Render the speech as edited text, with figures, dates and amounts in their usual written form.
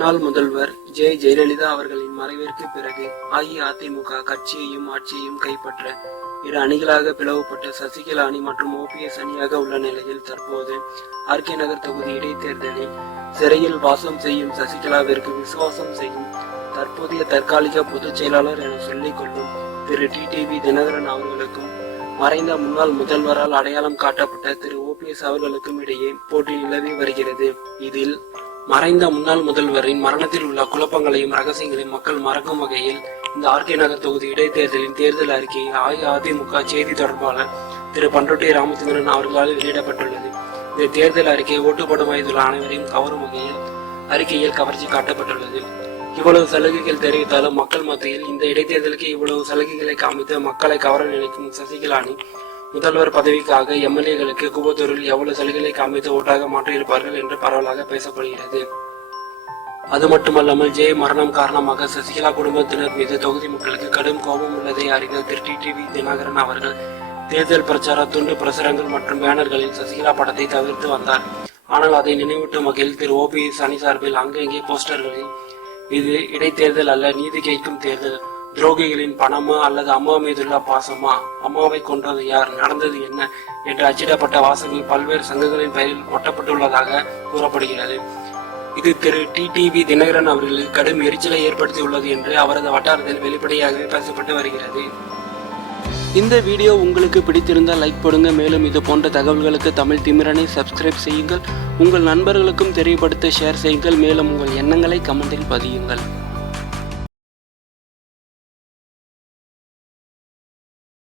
முன்னாள் முதல்வர் ஜெயலலிதா அவர்களின் மறைவிற்கு பிறகு அஇஅதிமுக கட்சியையும் ஆட்சியையும் கைப்பற்ற இரு அணிகளாக பிளவுபட்ட சசிகலா அணி மற்றும் ஓபிஎஸ் அணியாக உள்ள நிலையில் தற்போது ஆர்கே நகர் தொகுதி இடைத்தேர்தலில் சிறையில் வாசம் செய்யும் சசிகலாவிற்கு விசுவாசம் செய்யும் தற்போதைய தற்காலிக பொதுச் செயலாளர் என சொல்லிக் கொள்ளும் திரு டிடிவி தினகரன் அவர்களுக்கும் மறைந்த முன்னாள் முதல்வரால் அடையாளம் காட்டப்பட்ட திரு ஓபிஎஸ் அவர்களுக்கும் இடையே போட்டி நிலவி வருகிறது. இதில் மறைந்த முன்னாள் முதல்வரின் மரணத்தில் உள்ள குழப்பங்களையும் ரகசியங்களையும் மக்கள் மறக்கும் வகையில் இந்த ஆர்கே நகர் தொகுதி இடைத்தேர்தலின் தேர்தல் அறிக்கையை அஇஅதிமுக செய்தி தொடர்பாளர் திரு பண்ருட்டி ராமச்சந்திரன் அவர்களால் வெளியிடப்பட்டுள்ளது. இந்த தேர்தல் அறிக்கை ஓட்டுப்படும் வயதுள்ள அனைவரையும் கவரும் வகையில் அறிக்கையில் கவர்ச்சி காட்டப்பட்டுள்ளது. இவ்வளவு சலுகைகள் தெரிவித்தாலும் மக்கள் மத்தியில் இந்த இடைத்தேர்தலுக்கு இவ்வளவு சலுகைகளை காமித்து மக்களை கவர நினைக்கும் சசிகலா அணி முதல்வர் பதவிக்காக எம்எல்ஏகளுக்கு கூவத்தூரில் எவ்வளவு சலுகைகளை காமித்து ஓட்டாக மாற்றியிருப்பார்கள் என்று பரவலாக பேசப்படுகிறது. அது மட்டுமல்லாமல் மரணம் காரணமாக சசிகலா குடும்பத்தினர் மீது தொகுதி மக்களுக்கு கடும் கோபம் உள்ளதை அறிந்த திரு டிடிவி தினகரன் அவர்கள் தேர்தல் பிரச்சார துண்டு பிரசுரங்கள் மற்றும் பேனர்களில் சசிகலா படத்தை தவிர்த்து வந்தார். ஆனால் அதை நினைவூட்டும் வகையில் திரு ஓபிஎஸ் அணி சார்பில் அங்கங்கே போஸ்டர்களில் இது இடைத்தேர்தல் அல்ல, நீதி கேட்கும் தேர்தல், துரோகிகளின் பணமா அல்லது அம்மா மீதுள்ள பாசமா, அம்மாவை கொன்றது யார், நடந்தது என்ன என்று அச்சிடப்பட்ட வாசகங்கள் பல்வேறு சங்கங்களின் பெயரில் ஒட்டப்பட்டுள்ளதாக கூறப்படுகிறது. இது திரு டிடிவி தினகரன் அவர்களுக்கு கடும் எரிச்சலை ஏற்படுத்தியுள்ளது என்று அவரது வட்டாரத்தில் வெளிப்படையாகவே பேசப்பட்டு வருகிறது. இந்த வீடியோ உங்களுக்கு பிடித்திருந்தால் லைக் போடுங்க. மேலும் இது போன்ற தகவல்களுக்கு தமிழ் திமிரனை சப்ஸ்கிரைப் செய்யுங்கள். உங்கள் நண்பர்களுக்கும் தெரியப்படுத்த ஷேர் செய்யுங்கள். மேலும் உங்கள் எண்ணங்களை கமெண்டில் பதியுங்கள்.